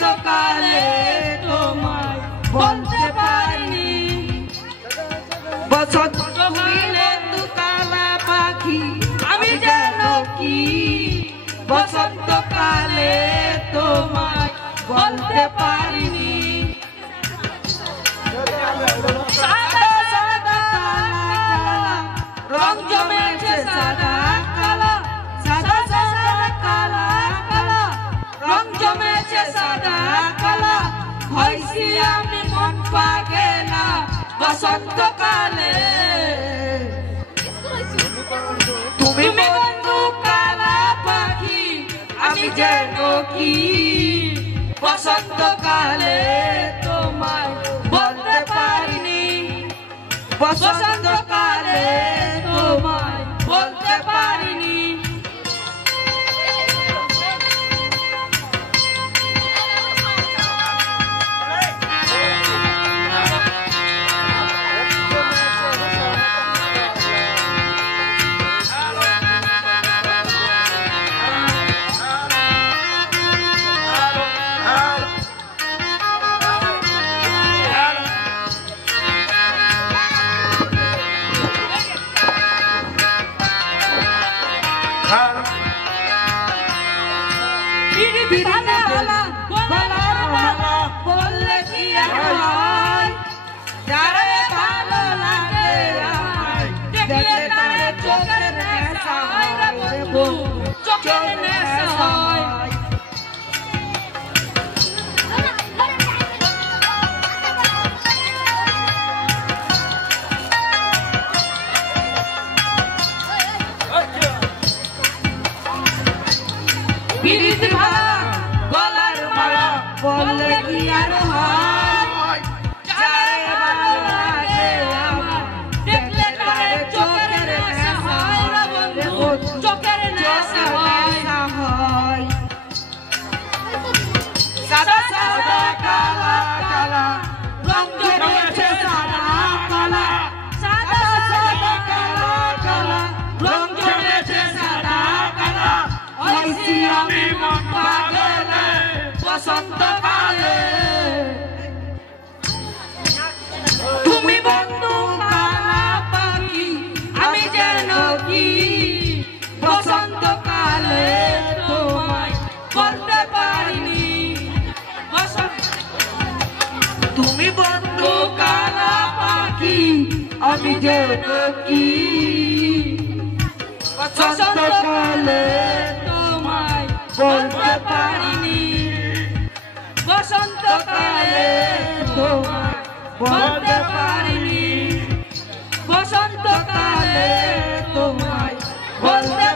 বসন্তকালে তোমায় বলতে পারিনি বসন্ত হইলে তু কালা পাখি আমি যেন কি বসন্তকালে তোমায় বলতে পারিনি সাদা সাদা কালা রং জমেছে সাদা কালা সাদা সাদা কালা কালা রং জমেছে সাদা কালা হইছি আমি মন পাগেলা বসন্তকালে তুমি বন্ধু কালা পাখি আমি যেন কি বসন্তকালে তোমায় বলতে পারিনি বসন্তকালে তোমায় বলতে পারিনি বললে কি হয় যারে ভালো লাগে আমায় দেখলে তারে চোখের নেশা হয় রে বন্ধু চোখের নেশা হয় পিরিত ভালা গলার মালা বললে কি আর হয় যারে ভালো লাগে আমার দেখলে তারে চোখের নেশা হয় রে বন্ধু চোখের নেশা হয় সাদা সাদা কালা কালা রং জমেছে সাদা কালা সাদা সাদা কালা কালা রং জমেছে সাদা কালা হইছি আমি মন পাগলে বসন্তকালে তুমি বন্ধু কালা পাখি আমি যেন কি বসন্তকালে তোমায় বলতে পারিনি তুমি বন্ধু কালা পাখি আমি যেন কি বসন্তকালে তোমায় বলতে পারিনি বসন্তকালে তোমায় বলতে পারিনি বসন্তকালে তোমায় বলতে